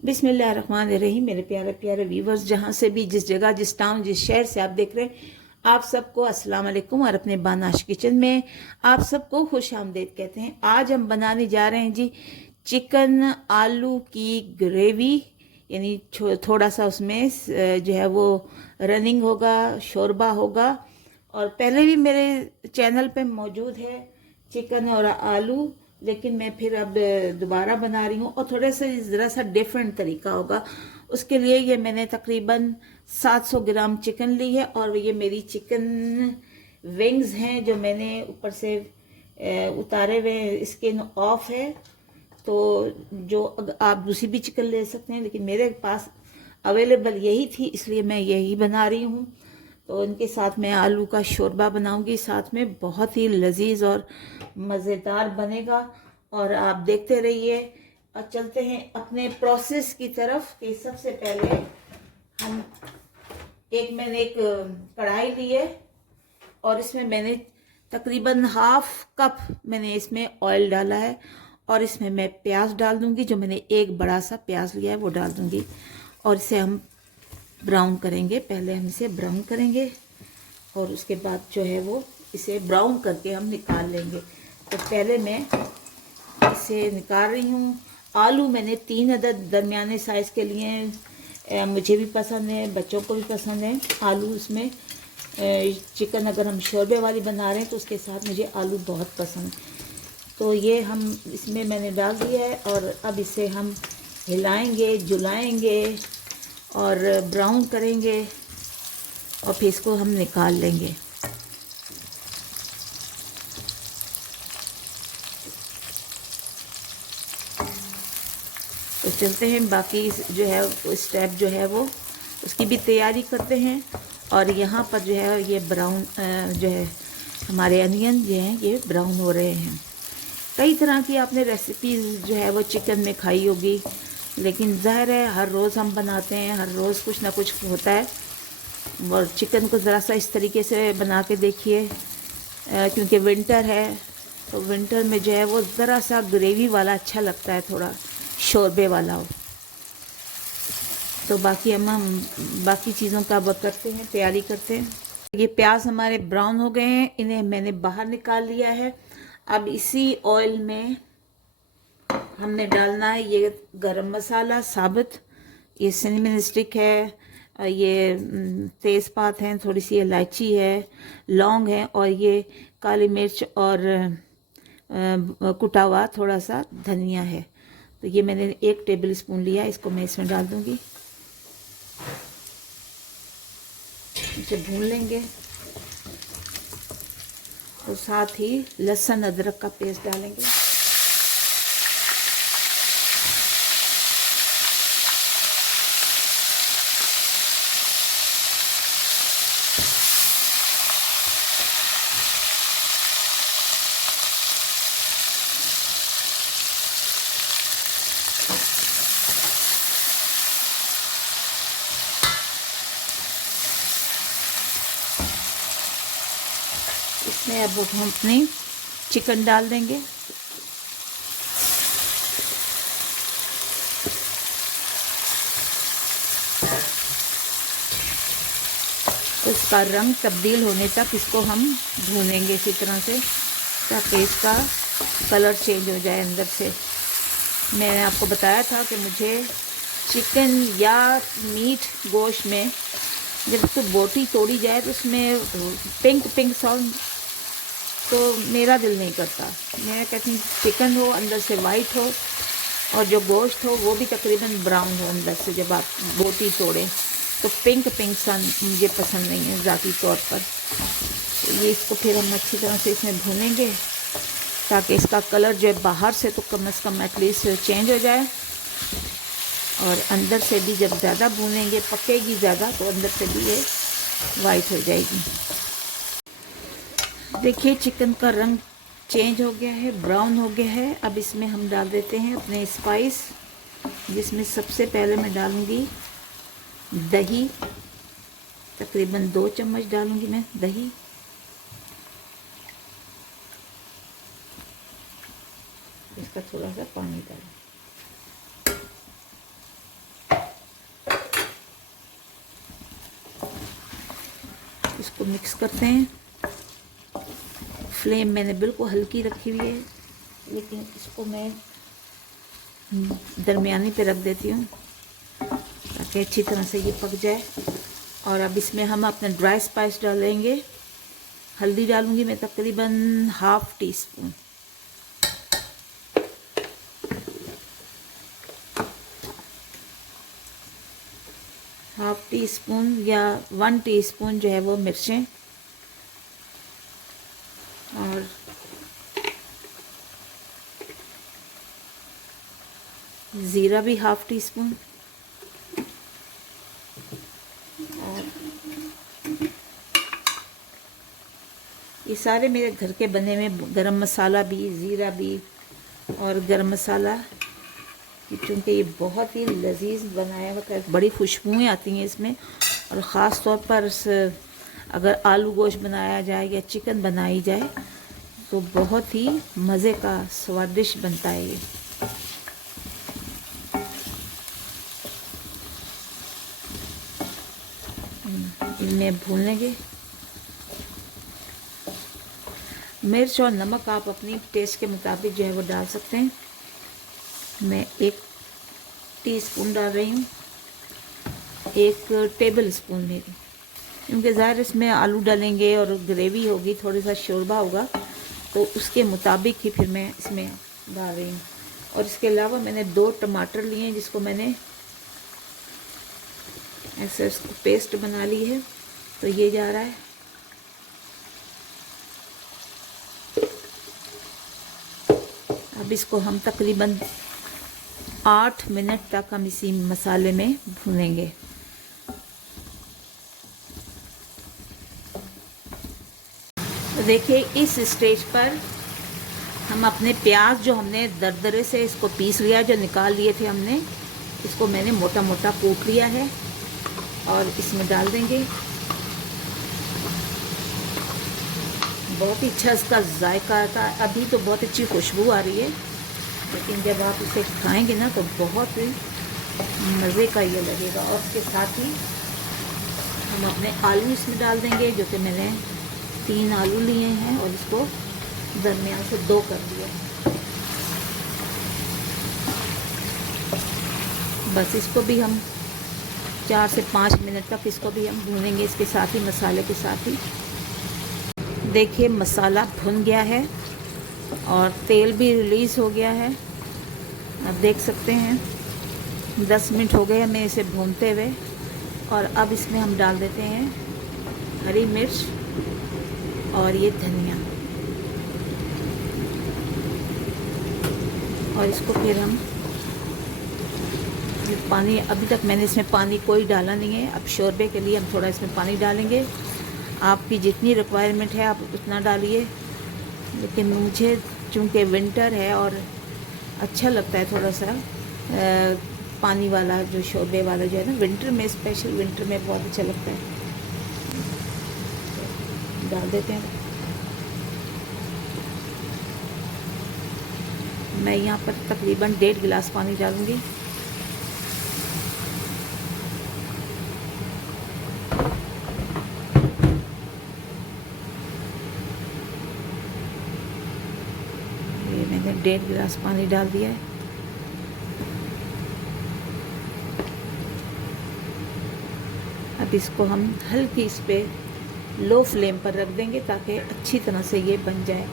बिस्मिल्लाहिर्रहमानिर्रहीम। मेरे प्यारे प्यारे व्यूवर्स, जहाँ से भी, जिस जगह, जिस टाउन, जिस शहर से आप देख रहे हैं, आप सबको अस्सलाम वालेकुम और अपने बानाश किचन में आप सबको खुश आमदेद कहते हैं। आज हम बनाने जा रहे हैं जी चिकन आलू की ग्रेवी, यानी थोड़ा सा उसमें जो है वो रनिंग होगा, शोरबा होगा। और पहले भी मेरे चैनल पे मौजूद है चिकन और आलू, लेकिन मैं फिर अब दोबारा बना रही हूँ और थोड़ा सा ज़रा सा डिफरेंट तरीका होगा। उसके लिए ये मैंने तकरीबन 700 ग्राम चिकन ली है और ये मेरी चिकन विंग्स हैं जो मैंने ऊपर से उतारे हुए, स्किन ऑफ है। तो जो आप दूसरी भी चिकन ले सकते हैं, लेकिन मेरे पास अवेलेबल यही थी, इसलिए मैं यही बना रही हूँ। तो इनके साथ मैं आलू का शोरबा बनाऊंगी, साथ में बहुत ही लजीज और मज़ेदार बनेगा। और आप देखते रहिए और चलते हैं अपने प्रोसेस की तरफ। कि सबसे पहले हम मैंने एक कढ़ाई ली है और इसमें मैंने तकरीबन हाफ कप मैंने इसमें ऑयल डाला है और इसमें मैं प्याज डाल दूंगी। जो मैंने एक बड़ा सा प्याज लिया है वो डाल दूंगी और इसे हम ब्राउन करेंगे। पहले हम इसे ब्राउन करेंगे और उसके बाद जो है वो इसे ब्राउन करके हम निकाल लेंगे। तो पहले मैं इसे निकाल रही हूँ। आलू मैंने 3 अदद दरमियाने साइज़ के लिए हैं। मुझे भी पसंद है, बच्चों को भी पसंद है आलू। इसमें चिकन अगर हम शोरबे वाली बना रहे हैं तो उसके साथ मुझे आलू बहुत पसंद। तो ये हम इसमें मैंने डाल दिया है और अब इसे हम हिलाएंगे, जुलाएंगे और ब्राउन करेंगे और फिर इसको हम निकाल लेंगे। तो चलते हैं, बाकी जो है स्टेप जो है वो उसकी भी तैयारी करते हैं। और यहाँ पर जो है ये ब्राउन जो है हमारे अनियन जो हैं ये ब्राउन हो रहे हैं। कई तरह की आपने रेसिपीज़ जो है वो चिकन में खाई होगी, लेकिन ज़ाहिर है हर रोज़ हम बनाते हैं, हर रोज़ कुछ ना कुछ होता है। और चिकन को ज़रा सा इस तरीके से बना के देखिए, क्योंकि विंटर है तो विंटर में जो है वो ज़रा सा ग्रेवी वाला अच्छा लगता है, थोड़ा शोरबे वाला हो। तो बाकी हम बाकी चीज़ों का अब करते हैं, तैयारी करते हैं। ये प्याज हमारे ब्राउन हो गए हैं, इन्हें मैंने बाहर निकाल लिया है। अब इसी ऑयल में हमने डालना है ये गरम मसाला साबुत, ये सिनेमन स्टिक है, ये तेज़पात हैं, थोड़ी सी इलायची है, लौंग है और ये काली मिर्च और कुटा हुआ थोड़ा सा धनिया है। तो ये मैंने 1 टेबल स्पून लिया, इसको मैं इसमें डाल दूंगी। इसे भून लेंगे और साथ ही लहसुन अदरक का पेस्ट डालेंगे। इसमें अब हम अपनी चिकन डाल देंगे। तो इसका रंग तब्दील होने तक इसको हम भूनेंगे इसी तरह से, ताकि इसका कलर चेंज हो जाए अंदर से। मैंने आपको बताया था कि मुझे चिकन या मीट गोश्त में जब उसको बोटी तोड़ी जाए तो उसमें पिंक पिंक साउंड, तो मेरा दिल नहीं करता। मैं कहती हूँ चिकन हो अंदर से वाइट हो और जो गोश्त हो वो भी तकरीबन ब्राउन हो अंदर से। जब आप बोटी तोड़ें तो पिंक पिंक सा मुझे पसंद नहीं है ज़ाती तौर पर। तो ये इसको फिर हम अच्छी तरह से इसमें भूनेंगे ताकि इसका कलर जो है बाहर से तो कम से कम एटलीस्ट चेंज हो जाए, और अंदर से भी जब ज़्यादा भूनेंगे, पकेगी ज़्यादा, तो अंदर से भी ये वाइट हो जाएगी। देखिए चिकन का रंग चेंज हो गया है, ब्राउन हो गया है। अब इसमें हम डाल देते हैं अपने स्पाइस, जिसमें सबसे पहले मैं डालूँगी दही। तकरीबन 2 चम्मच डालूँगी मैं दही। इसका थोड़ा सा पानी डालें। मिक्स करते हैं। फ्लेम मैंने बिल्कुल हल्की रखी हुई है, लेकिन इसको मैं दरमियानी पे रख देती हूँ ताकि अच्छी तरह से ये पक जाए। और अब इसमें हम अपने ड्राई स्पाइस डालेंगे। हल्दी डालूंगी मैं तकरीबन ½ टीस्पून। ½ टीस्पून या 1 टीस्पून जो है वो मिर्चें, और ज़ीरा भी ½ टीस्पून, और ये सारे मेरे घर के बने हुए गरम मसाला भी, ज़ीरा भी और गरम मसाला, क्योंकि ये बहुत ही लजीज बनाया होता है, बड़ी खुशबुएँ आती हैं इसमें। और ख़ास तौर पर अगर आलू गोश्त बनाया जाए या चिकन बनाई जाए तो बहुत ही मज़े का स्वादिष्ट बनता है ये। इनमें भून लेंगे। मिर्च और नमक आप अपनी टेस्ट के मुताबिक जो है वो डाल सकते हैं। मैं 1 टीस्पून डाल रही हूँ, 1 टेबल स्पून मेरी, क्योंकि ज़ाहिर इसमें आलू डालेंगे और ग्रेवी होगी, थोड़ा सा शोरबा होगा, तो उसके मुताबिक ही फिर मैं इसमें डाल रही हूँ। और इसके अलावा मैंने 2 टमाटर लिए हैं, जिसको मैंने ऐसे इसको पेस्ट बना ली है, तो ये जा रहा है। अब इसको हम तकरीबन 8 मिनट तक हम इसी मसाले में भूनेंगे। तो देखिए इस स्टेज पर हम अपने प्याज जो हमने दरदरे से इसको पीस लिया, जो निकाल लिए थे हमने, इसको मैंने मोटा मोटा कूट लिया है और इसमें डाल देंगे। बहुत ही अच्छा इसका जायका आता है। अभी तो बहुत अच्छी खुशबू आ रही है, लेकिन जब आप इसे खाएंगे ना तो बहुत ही मज़े का ये लगेगा। और उसके साथ ही हम अपने आलू इसमें डाल देंगे, जो कि मैंने 3 आलू लिए हैं और इसको दरमियान से 2 कर दिया। बस इसको भी हम 4 से 5 मिनट तक इसको भी हम भूनेंगे, इसके साथ ही, मसाले के साथ ही। देखिए मसाला भुन गया है और तेल भी रिलीज़ हो गया है, आप देख सकते हैं। 10 मिनट हो गए हमें इसे भूनते हुए। और अब इसमें हम डाल देते हैं हरी मिर्च और ये धनिया, और इसको फिर हम पानी, अभी तक मैंने इसमें पानी कोई डाला नहीं है। अब शोरबे के लिए हम थोड़ा इसमें पानी डालेंगे। आपकी जितनी रिक्वायरमेंट है आप उतना डालिए, लेकिन मुझे चूँकि विंटर है और अच्छा लगता है थोड़ा सा पानी वाला, जो शोरबे वाला जो है ना, विंटर में, स्पेशल विंटर में बहुत अच्छा लगता है। डाल देते हैं। मैं यहाँ पर तकरीबन 1.5 गिलास पानी डालूँगी। मैंने 1.5 गिलास पानी डाल दिया है। अब इसको हम हल्की इस पे लो फ्लेम पर रख देंगे ताकि अच्छी तरह से ये बन जाए।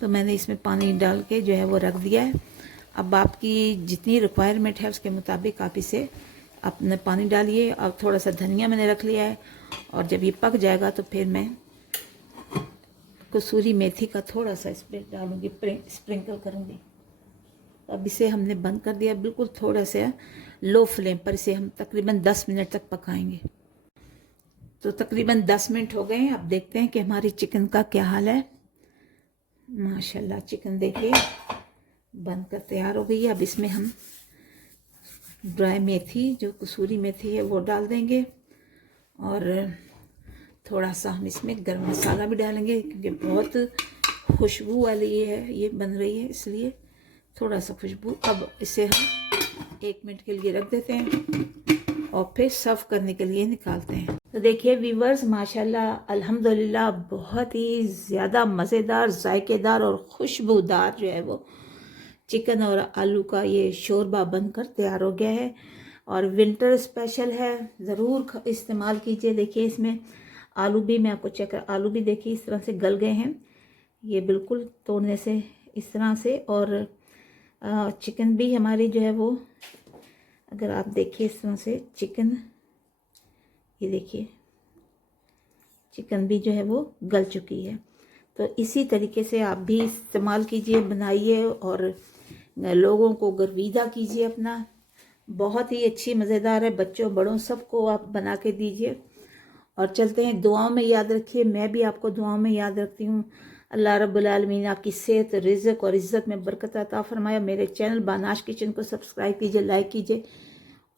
तो मैंने इसमें पानी डाल के जो है वो रख दिया है। अब आपकी जितनी रिक्वायरमेंट है उसके मुताबिक आप इसे अपने पानी डालिए। और थोड़ा सा धनिया मैंने रख लिया है, और जब ये पक जाएगा तो फिर मैं कसूरी मेथी का थोड़ा सा इस पर डालूँगी, स्प्रिंकल करूँगी। अब इसे हमने बंद कर दिया, बिल्कुल थोड़ा सा लो फ्लेम पर इसे हम तकरीबन 10 मिनट तक पकाएंगे। तो तकरीबन 10 मिनट हो गए हैं। अब देखते हैं कि हमारी चिकन का क्या हाल है। माशाल्लाह चिकन देखिए बनकर तैयार हो गई है। अब इसमें हम ड्राई मेथी, जो कसूरी मेथी है, वो डाल देंगे, और थोड़ा सा हम इसमें गरम मसाला भी डालेंगे, क्योंकि बहुत खुशबू वाली ये है, ये बन रही है, इसलिए थोड़ा सा खुशबू। अब इसे हम 1 मिनट के लिए रख देते हैं और फिर सर्व करने के लिए निकालते हैं। तो देखिए वीवर्स, माशाल्लाह अल्हम्दुलिल्लाह बहुत ही ज़्यादा मज़ेदार, जायकेदार और खुशबूदार जो है वो चिकन और आलू का ये शोरबा बनकर तैयार हो गया है। और विंटर स्पेशल है, ज़रूर इस्तेमाल कीजिए। देखिए इसमें आलू भी, मैं आपको चेक कर, आलू भी देखिए इस तरह से गल गए हैं, ये बिल्कुल तोड़ने से इस तरह से। और चिकन भी हमारी जो है वो, अगर आप देखिए इस तरह से चिकन, ये देखिए चिकन भी जो है वो गल चुकी है। तो इसी तरीके से आप भी इस्तेमाल कीजिए, बनाइए और लोगों को गर्विदा कीजिए अपना। बहुत ही अच्छी मज़ेदार है, बच्चों बड़ों सबको आप बना के दीजिए। और चलते हैं, दुआओं में याद रखिए, मैं भी आपको दुआओं में याद रखती हूँ। अल्लाह रब्बुल आलमीन आपकी सेहत, रिज़्क़ और इज़्ज़त में बरकत अता फरमाया। मेरे चैनल बानाश किचन को सब्सक्राइब कीजिए, लाइक कीजिए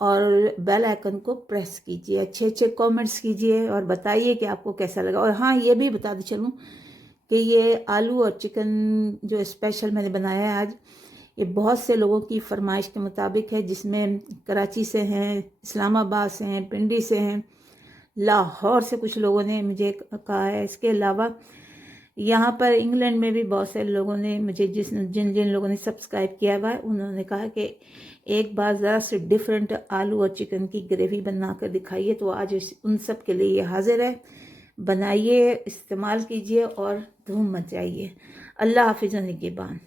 और बेल आइकन को प्रेस कीजिए। अच्छे अच्छे कमेंट्स कीजिए और बताइए कि आपको कैसा लगा। और हाँ, ये भी बता चलूँ कि ये आलू और चिकन जो स्पेशल मैंने बनाया है आज, ये बहुत से लोगों की फरमाइश के मुताबिक है, जिसमें कराची से हैं, इस्लामाबाद से हैं, पिंडी से हैं, लाहौर से कुछ लोगों ने मुझे कहा है। इसके अलावा यहाँ पर इंग्लैंड में भी बहुत से लोगों ने मुझे, जिन जिन लोगों ने सब्सक्राइब किया हुआ है, उन्होंने कहा कि एक बार ज़रा से डिफरेंट आलू और चिकन की ग्रेवी बना कर दिखाइए। तो आज उन सब के लिए ये हाजिर है। बनाइए, इस्तेमाल कीजिए और धूम मचाइए। अल्लाह हाफिज़ निगहबान।